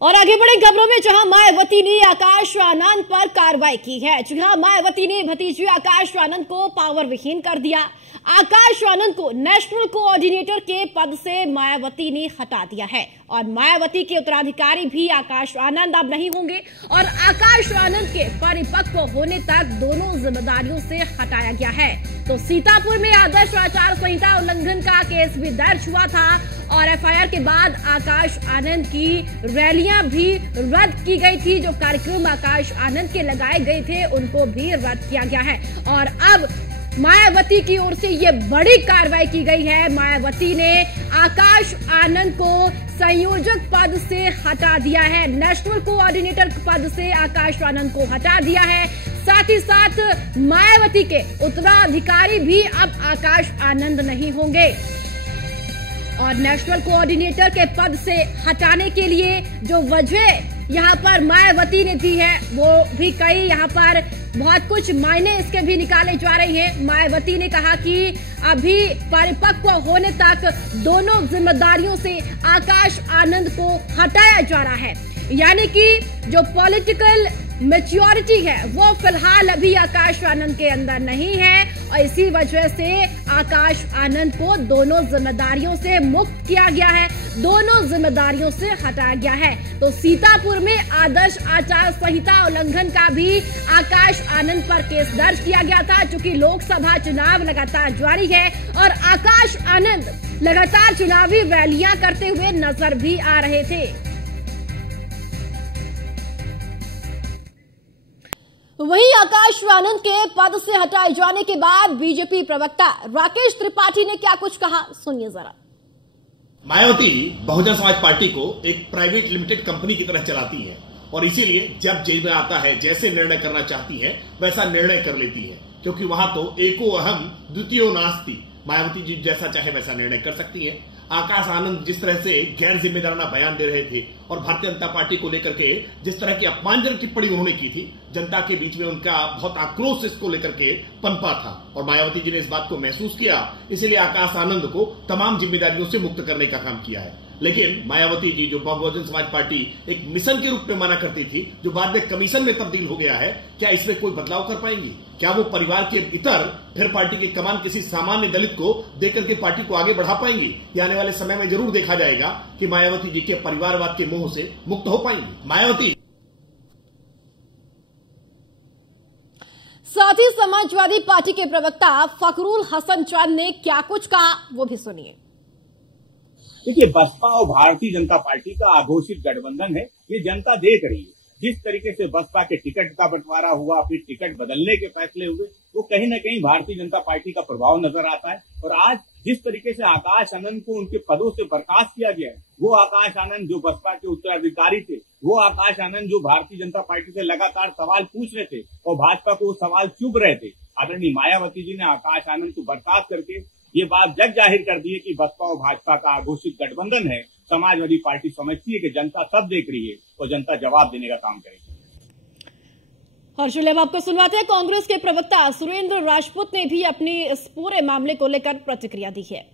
और आगे बढ़े खबरों में, जहां मायावती ने आकाश आनंद पर कार्रवाई की है। जहां मायावती ने भतीजे आकाश आनंद को पावर विहीन कर दिया। आकाश आनंद को नेशनल कोऑर्डिनेटर के पद से मायावती ने हटा दिया है और मायावती के उत्तराधिकारी भी आकाश आनंद अब नहीं होंगे और आकाश आनंद के परिपक्व होने तक दोनों जिम्मेदारियों से हटाया गया है। तो सीतापुर में आदर्श आचार संहिता उल्लंघन का केस भी दर्ज हुआ था और एफआईआर के बाद आकाश आनंद की रैलियां भी रद्द की गई थी। जो कार्यक्रम आकाश आनंद के लगाए गए थे उनको भी रद्द किया गया है और अब मायावती की ओर से ये बड़ी कार्रवाई की गई है। मायावती ने आकाश आनंद को संयोजक पद से हटा दिया है, नेशनल कोऑर्डिनेटर पद से आकाश आनंद को हटा दिया है। साथ ही साथ मायावती के उत्तराधिकारी भी अब आकाश आनंद नहीं होंगे और नेशनल कोऑर्डिनेटर के पद से हटाने के लिए जो वजह यहाँ पर मायावती ने दी है वो भी कई यहाँ पर बहुत कुछ मायने इसके भी निकाले जा रहे हैं। मायावती ने कहा कि अभी परिपक्व होने तक दोनों जिम्मेदारियों से आकाश आनंद को हटाया जा रहा है, यानी कि जो पॉलिटिकल मैच्योरिटी है वो फिलहाल अभी आकाश आनंद के अंदर नहीं है और इसी वजह से आकाश आनंद को दोनों जिम्मेदारियों से मुक्त किया गया है, दोनों जिम्मेदारियों से हटाया गया है। तो सीतापुर में आदर्श आचार संहिता उल्लंघन का भी आकाश आनंद पर केस दर्ज किया गया था, चूंकि लोकसभा चुनाव लगातार जारी है और आकाश आनंद लगातार चुनावी रैलियां करते हुए नजर भी आ रहे थे। वहीं आकाश आनंद के पद से हटाए जाने के बाद बीजेपी प्रवक्ता राकेश त्रिपाठी ने क्या कुछ कहा, सुनिए जरा। मायावती बहुजन समाज पार्टी को एक प्राइवेट लिमिटेड कंपनी की तरह चलाती है और इसीलिए जब जेल में आता है जैसे निर्णय करना चाहती है वैसा निर्णय कर लेती है, क्योंकि वहां तो एको अहम द्वितीयो नास्ति। मायावती जी जैसा चाहे वैसा निर्णय कर सकती है। आकाश आनंद जिस तरह से गैर जिम्मेदाराना बयान दे रहे थे और भारतीय जनता पार्टी को लेकर के जिस तरह की अपमानजनक टिप्पणी उन्होंने की थी, जनता के बीच में उनका बहुत आक्रोश इसको लेकर के पनपा था और मायावती जी ने इस बात को महसूस किया, इसीलिए आकाश आनंद को तमाम जिम्मेदारियों से मुक्त करने का काम किया है। लेकिन मायावती जी जो बहुजन समाज पार्टी एक मिशन के रूप में माना करती थी, जो बाद में कमीशन में तब्दील हो गया है, क्या इसमें कोई बदलाव कर पाएंगी? क्या वो परिवार के इतर फिर पार्टी की कमान किसी सामान्य दलित को देकर के पार्टी को आगे बढ़ा पाएंगी? ये आने वाले समय में जरूर देखा जाएगा कि मायावती जी के परिवारवाद के मोह से मुक्त हो पाएंगी। मायावती साथ ही समाजवादी पार्टी के प्रवक्ता फखरुल हसन चंद ने क्या कुछ कहा वो भी सुनिए। देखिए, बसपा और भारतीय जनता पार्टी का आघोषित गठबंधन है, ये जनता देख रही है। जिस तरीके से बसपा के टिकट का बंटवारा हुआ, फिर टिकट बदलने के फैसले हुए, वो कहीं न कहीं भारतीय जनता पार्टी का प्रभाव नजर आता है। और आज जिस तरीके से आकाश आनंद को उनके पदों से बर्खास्त किया गया है, वो आकाश आनंद जो बसपा के उत्तराधिकारी थे, वो आकाश आनंद जो भारतीय जनता पार्टी से लगातार सवाल पूछ रहे थे और भाजपा को सवाल चुभ रहे थे, आदरणीय मायावती जी ने आकाश आनंद को बर्खास्त करके ये बात जग जाहिर कर दी है कि बसपा और भाजपा का आघोषित गठबंधन है। समाजवादी पार्टी समझती है कि जनता सब देख रही है और जनता जवाब देने का काम करेगी। और चलिए अब आपको सुनवाते हैं, कांग्रेस के प्रवक्ता सुरेंद्र राजपूत ने भी अपनी इस पूरे मामले को लेकर प्रतिक्रिया दी है।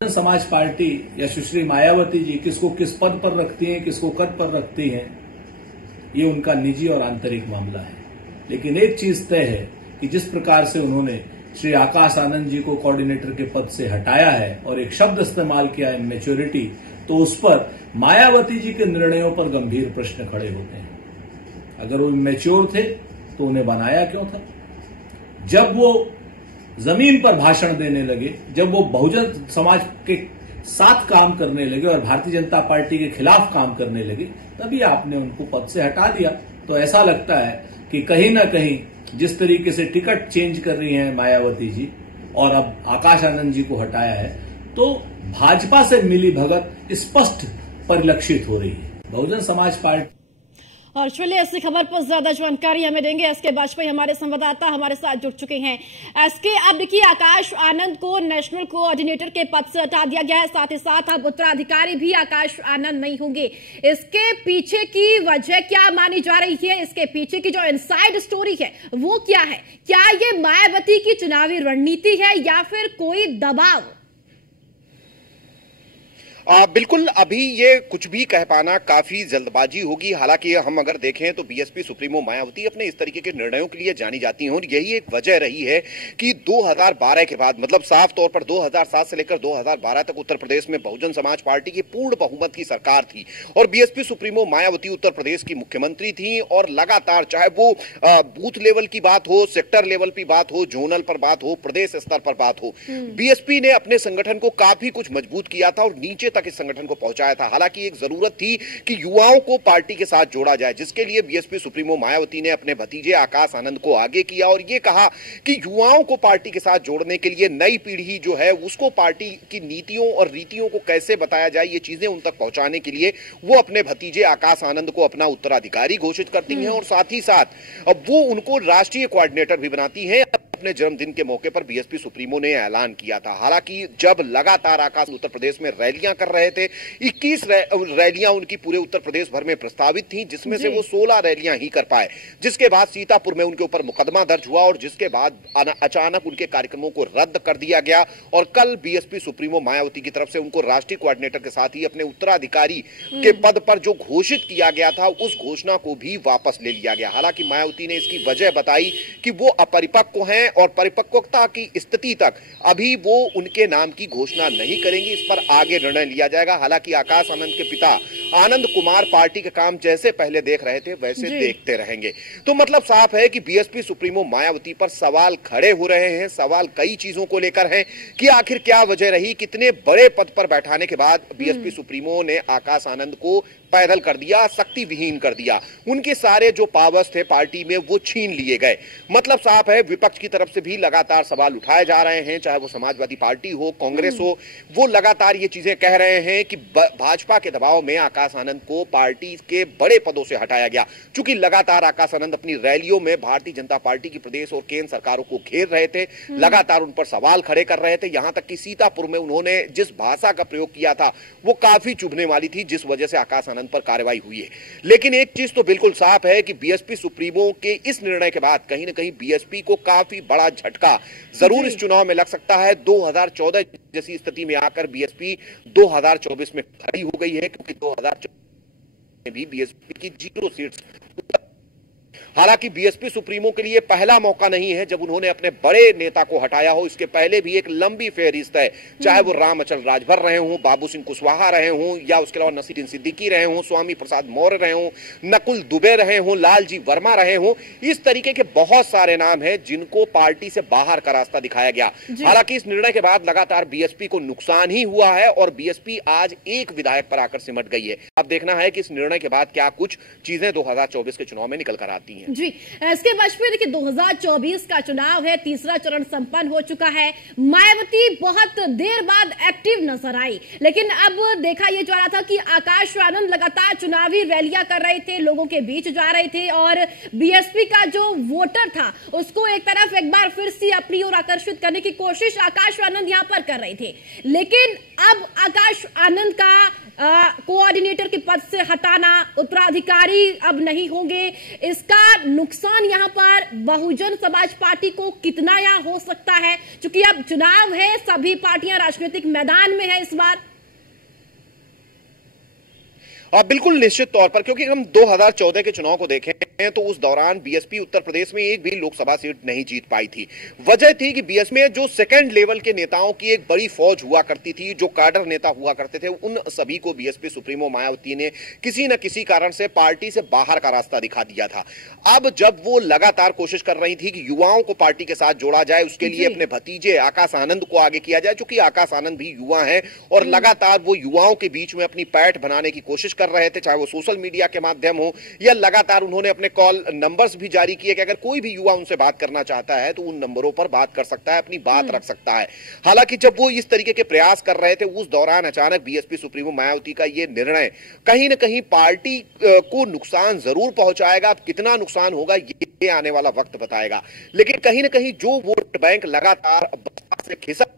समाज पार्टी या सुश्री मायावती जी किसको किस पद पर रखती हैं, किसको कद पर रखती हैं, ये उनका निजी और आंतरिक मामला है। लेकिन एक चीज तय है कि जिस प्रकार से उन्होंने श्री आकाश आनंद जी को कोऑर्डिनेटर के पद से हटाया है और एक शब्द इस्तेमाल किया है मैच्योरिटी, तो उस पर मायावती जी के निर्णयों पर गंभीर प्रश्न खड़े होते हैं। अगर वो मैच्योर थे तो उन्हें बनाया क्यों था? जब वो जमीन पर भाषण देने लगे, जब वो बहुजन समाज के साथ काम करने लगे और भारतीय जनता पार्टी के खिलाफ काम करने लगे, तभी आपने उनको पद से हटा दिया। तो ऐसा लगता है कि कहीं ना कहीं जिस तरीके से टिकट चेंज कर रही हैं मायावती जी और अब आकाश आनंद जी को हटाया है, तो भाजपा से मिली भगत स्पष्ट परिलक्षित हो रही है। बहुजन समाज पार्टी और चलिए ऐसी खबर पर ज्यादा जानकारी हमें देंगे एसके वाजपेयी, हमारे संवाददाता हमारे साथ जुड़ चुके हैं। एसके, अब देखिए आकाश आनंद को नेशनल कोऑर्डिनेटर के पद से हटा दिया गया है, साथ ही साथ अब उत्तराधिकारी भी आकाश आनंद नहीं होंगे। इसके पीछे की वजह क्या मानी जा रही है? इसके पीछे की जो इनसाइड स्टोरी है वो क्या है? क्या ये मायावती की चुनावी रणनीति है या फिर कोई दबाव? बिल्कुल, अभी ये कुछ भी कह पाना काफी जल्दबाजी होगी। हालांकि हम अगर देखें तो बीएसपी सुप्रीमो मायावती अपने इस तरीके के निर्णयों के लिए जानी जाती हैं और यही एक वजह रही है कि 2012 के बाद, मतलब साफ तौर पर 2007 से लेकर 2012 तक उत्तर प्रदेश में बहुजन समाज पार्टी की पूर्ण बहुमत की सरकार थी और बीएसपी सुप्रीमो मायावती उत्तर प्रदेश की मुख्यमंत्री थी और लगातार, चाहे वो बूथ लेवल की बात हो, सेक्टर लेवल की बात हो, जोनल पर बात हो, प्रदेश स्तर पर बात हो, बीएसपी ने अपने संगठन को काफी कुछ मजबूत किया था और नीचे तक इस संगठन को पहुंचाया था। हालांकि एक जरूरत थी कि युवाओं को पार्टी के साथ जोड़ा जाए, जिसके लिए बीएसपी सुप्रीमो मायावती ने अपने भतीजे आकाश आनंद को आगे किया और यह कहा कि युवाओं को पार्टी के साथ जोड़ने के लिए नई पीढ़ी जो है उसको पार्टी की नीतियों और रीतियों को कैसे बताया जाए, ये चीजें उन तक पहुंचाने के लिए वो अपने भतीजे आकाश आनंद को अपना उत्तराधिकारी घोषित करती हैं और साथ ही साथ अब वो उनको राष्ट्रीय कोऑर्डिनेटर भी बनाती हैं। अपने जन्मदिन के मौके पर बीएसपी सुप्रीमो ने ऐलान किया था। हालांकि जब लगातार आकाश उत्तर प्रदेश में रैलियां कर रहे थे, 21 रैलियां उनकी पूरे उत्तर प्रदेश भर में प्रस्तावित थी, जिसमें से वो 16 रैलियां ही कर पाए, जिसके बाद सीतापुर में उनके ऊपर मुकदमा दर्ज हुआ और जिसके बाद अचानक उनके कार्यक्रमों को रद्द कर दिया गया और कल बीएसपी सुप्रीमो मायावती की तरफ से उनको राष्ट्रीय कोऑर्डिनेटर के साथ ही अपने उत्तराधिकारी के पद पर जो घोषित किया गया था उस घोषणा को भी वापस ले लिया गया। हालांकि मायावती ने इसकी वजह बताई कि वो अपरिपक्व हैं और परिपक्वता की स्थिति तक अभी वो उनके नाम की घोषणा नहीं करेंगी, इस पर आगे निर्णय लिया जाएगा। हालांकि आकाश आनंद के पिता आनंद कुमार पार्टी के काम जैसे पहले देख रहे थे वैसे देखते रहेंगे। तो मतलब साफ है कि बीएसपी सुप्रीमो मायावती पर सवाल खड़े हो रहे हैं। सवाल कई चीजों को लेकर हैं कि आखिर क्या वजह रही, कितने बड़े पद पर बैठाने के बाद बीएसपी सुप्रीमो ने आकाश आनंद को पैदल कर दिया, शक्ति विहीन कर दिया, उनके सारे जो पावर्स थे पार्टी में वो छीन लिए गए। मतलब साफ है विपक्ष की तरफ से भी लगातार सवाल उठाए जा रहे हैं, चाहे वो समाजवादी पार्टी हो, कांग्रेस हो, वो लगातार ये चीजें कह रहे हैं कि भाजपा के दबाव में आकाश आनंद को पार्टी के बड़े पदों से हटाया गया। चूंकि लगातार आकाश आनंद अपनी रैलियों में भारतीय जनता पार्टी की प्रदेश और केंद्र सरकारों को घेर रहे थे, लगातार उन पर सवाल खड़े कर रहे थे। यहां तक कि सीतापुर में उन्होंने जिस भाषा का प्रयोग किया था वो काफी चुभने वाली थी, जिस वजह से आकाश आनंद पर कार्रवाई हुई है। लेकिन एक चीज तो बिल्कुल साफ है कि बीएसपी सुप्रीमो के इस निर्णय के बाद कहीं ना कहीं बीएसपी को काफी बड़ा झटका जरूर इस चुनाव में लग सकता है। 2014 जैसी स्थिति में आकर बीएसपी 2024 में खड़ी हो गई है, क्योंकि 2014 में भी बीएसपी की 0 सीट्स। हालांकि बीएसपी सुप्रीमो के लिए पहला मौका नहीं है जब उन्होंने अपने बड़े नेता को हटाया हो। इसके पहले भी एक लंबी फेहरिस्त है, चाहे वो राम अचल राजभर रहे हों, बाबू सिंह कुशवाहा रहे हों, या उसके अलावा नसीरुद्दीन सिद्दीकी रहे हों, स्वामी प्रसाद मौर्य रहे हों, नकुल दुबे रहे हों, लालजी वर्मा रहे हों। इस तरीके के बहुत सारे नाम हैं जिनको पार्टी से बाहर का रास्ता दिखाया गया। हालांकि इस निर्णय के बाद लगातार बीएसपी को नुकसान ही हुआ है और बीएसपी आज एक विधायक पर आकर सिमट गई है। अब देखना है कि इस निर्णय के बाद क्या कुछ चीजें 2024 के चुनाव में निकल कर आती हैं। जी, इसके पक्ष में देखिए 2024 का चुनाव है, तीसरा चरण संपन्न हो चुका है। मायावती बहुत देर बाद एक्टिव नजर आई, लेकिन अब देखा यह जा रहा था कि आकाश आनंद लगातार चुनावी रैलियां कर रहे थे, लोगों के बीच जा रहे थे और बीएसपी का जो वोटर था उसको एक तरफ एक बार फिर से अपनी ओर आकर्षित करने की कोशिश आकाश आनंद यहां पर कर रहे थे। लेकिन अब आकाश आनंद का कोऑर्डिनेटर के पद से हटाना, उत्तराधिकारी अब नहीं होंगे, इसका नुकसान यहां पर बहुजन समाज पार्टी को कितना यहां हो सकता है? क्योंकि अब चुनाव है, सभी पार्टियां राजनीतिक मैदान में है इस बार। बिल्कुल निश्चित तौर पर, क्योंकि हम 2014 के चुनाव को देखें तो उस दौरान बीएसपी उत्तर प्रदेश में एक भी लोकसभा सीट नहीं जीत पाई थी। वजह थी कि बीएसपी में जो सेकंड लेवल के नेताओं की एक बड़ी फौज हुआ करती थी, जो काडर नेता हुआ करते थे, उन सभी को बीएसपी सुप्रीमो मायावती ने किसी न किसी कारण से पार्टी से बाहर का रास्ता दिखा दिया था। अब जब वो लगातार कोशिश कर रही थी कि युवाओं को पार्टी के साथ जोड़ा जाए, उसके लिए अपने भतीजे आकाश आनंद को आगे किया जाए, चूंकि आकाश आनंद भी युवा है और लगातार वो युवाओं के बीच में अपनी पैठ बनाने की कोशिश कर रहे थे, चाहे वो सोशल मीडिया के माध्यम हो या लगातार उन्होंने अपने कॉल नंबर्स भी जारी किए कि अगर कोई भी युवा उनसे बात करना चाहता है तो उन नंबरों पर बात कर सकता है, अपनी बात रख सकता है। हालांकि जब वो इस तरीके के प्रयास कर रहे थे उस दौरान अचानक बीएसपी सुप्रीमो मायावती का ये निर्णय कहीं ना कहीं पार्टी को नुकसान जरूर पहुंचाएगा। अब कितना नुकसान होगा ये आने वाला वक्त बताएगा, लेकिन कहीं ना कहीं जो वोट बैंक लगातार से खिसक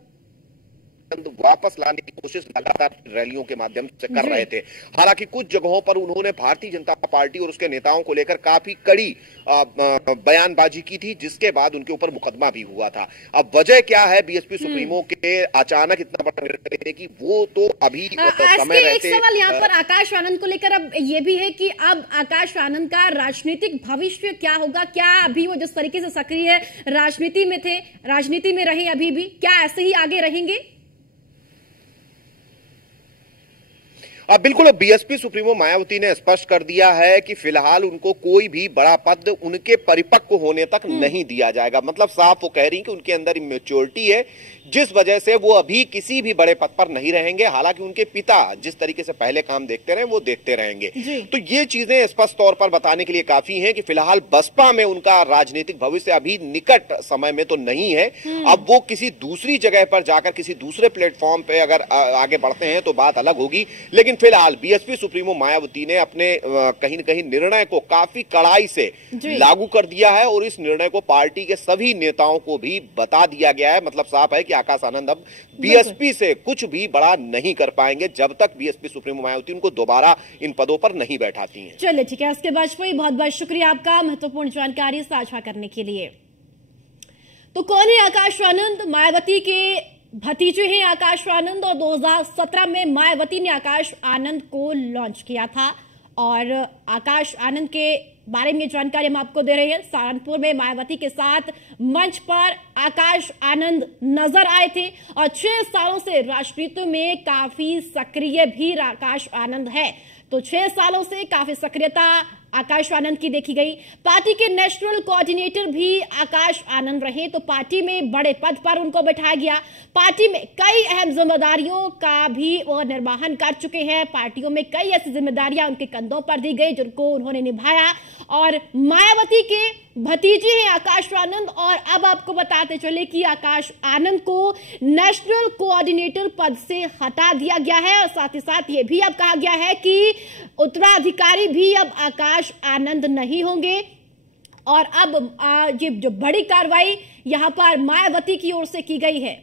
आनंद वापस लाने की कोशिश लगातार रैलियों के माध्यम से कर रहे थे। हालांकि कुछ जगहों पर उन्होंने भारतीय जनता पार्टी और उसके नेताओं को लेकर काफी कड़ी बयानबाजी की थी, जिसके बाद उनके ऊपर मुकदमा भी हुआ था। अब वजह क्या है बीएसपी सुप्रीमो के अचानक इतना बड़ा निर्णय लेने की, वो तो अभी समय रहते। एक सवाल यहाँ पर आकाश आनंद को लेकर अब ये भी है कि अब आकाश आनंद का राजनीतिक भविष्य क्या होगा? क्या अभी वो जिस तरीके से सक्रिय राजनीति में थे, राजनीति में रहे अभी भी, क्या ऐसे ही आगे रहेंगे? बिल्कुल, बीएसपी सुप्रीमो मायावती ने स्पष्ट कर दिया है कि फिलहाल उनको कोई भी बड़ा पद उनके परिपक्व होने तक नहीं दिया जाएगा। मतलब साफ वो कह रही कि उनके अंदर इमेच्योरिटी है, जिस वजह से वो अभी किसी भी बड़े पद पर नहीं रहेंगे। हालांकि उनके पिता जिस तरीके से पहले काम देखते रहे वो देखते रहेंगे। तो ये चीजें स्पष्ट तौर पर बताने के लिए काफी हैं कि फिलहाल बसपा में उनका राजनीतिक भविष्य अभी निकट समय में तो नहीं है। अब वो किसी दूसरी जगह पर जाकर किसी दूसरे प्लेटफॉर्म पे अगर आगे बढ़ते हैं तो बात अलग होगी। लेकिन फिलहाल बीएसपी सुप्रीमो मायावती ने अपने कहीं न कहीं निर्णय को काफी कड़ाई से लागू कर दिया है और इस निर्णय को पार्टी के सभी नेताओं को भी बता दिया गया है। मतलब साफ है कि आकाश आनंद अब बीएसपी से कुछ भी बड़ा नहीं कर पाएंगे जब तक बीएसपी सुप्रीमो मायावती उनको दोबारा इन पदों पर नहीं बैठाती हैं। चलिए ठीक है, इसके वाजपेयी बहुत बहुत शुक्रिया आपका महत्वपूर्ण जानकारी साझा करने के लिए। तो कौन है आकाश आनंद? मायावती के भतीजे हैं आकाश आनंद, और 2017 में मायावती ने आकाश आनंद को लॉन्च किया था। और आकाश आनंद के बारे में जानकारी हम आपको दे रहे हैं। सहारनपुर में मायावती के साथ मंच पर आकाश आनंद नजर आए थे और 6 सालों से राजनीति में काफी सक्रिय भी आकाश आनंद है। तो 6 सालों से काफी सक्रियता आकाश आनंद की देखी गई। पार्टी के नेशनल कोऑर्डिनेटर भी आकाश आनंद रहे, तो पार्टी में बड़े पद पर उनको बैठाया गया। पार्टी में कई अहम जिम्मेदारियों का भी वो निर्वहन कर चुके हैं। पार्टियों में कई ऐसी जिम्मेदारियां उनके कंधों पर दी गई जिनको उन्होंने निभाया। और मायावती के भतीजे हैं आकाश आनंद, और अब आपको बताते चले कि आकाश आनंद को नेशनल कोऑर्डिनेटर पद से हटा दिया गया है। और साथ ही साथ ये भी अब कहा गया है कि उत्तराधिकारी भी अब आकाश आनंद नहीं होंगे। और अब ये जो बड़ी कार्रवाई यहां पर मायावती की ओर से की गई है,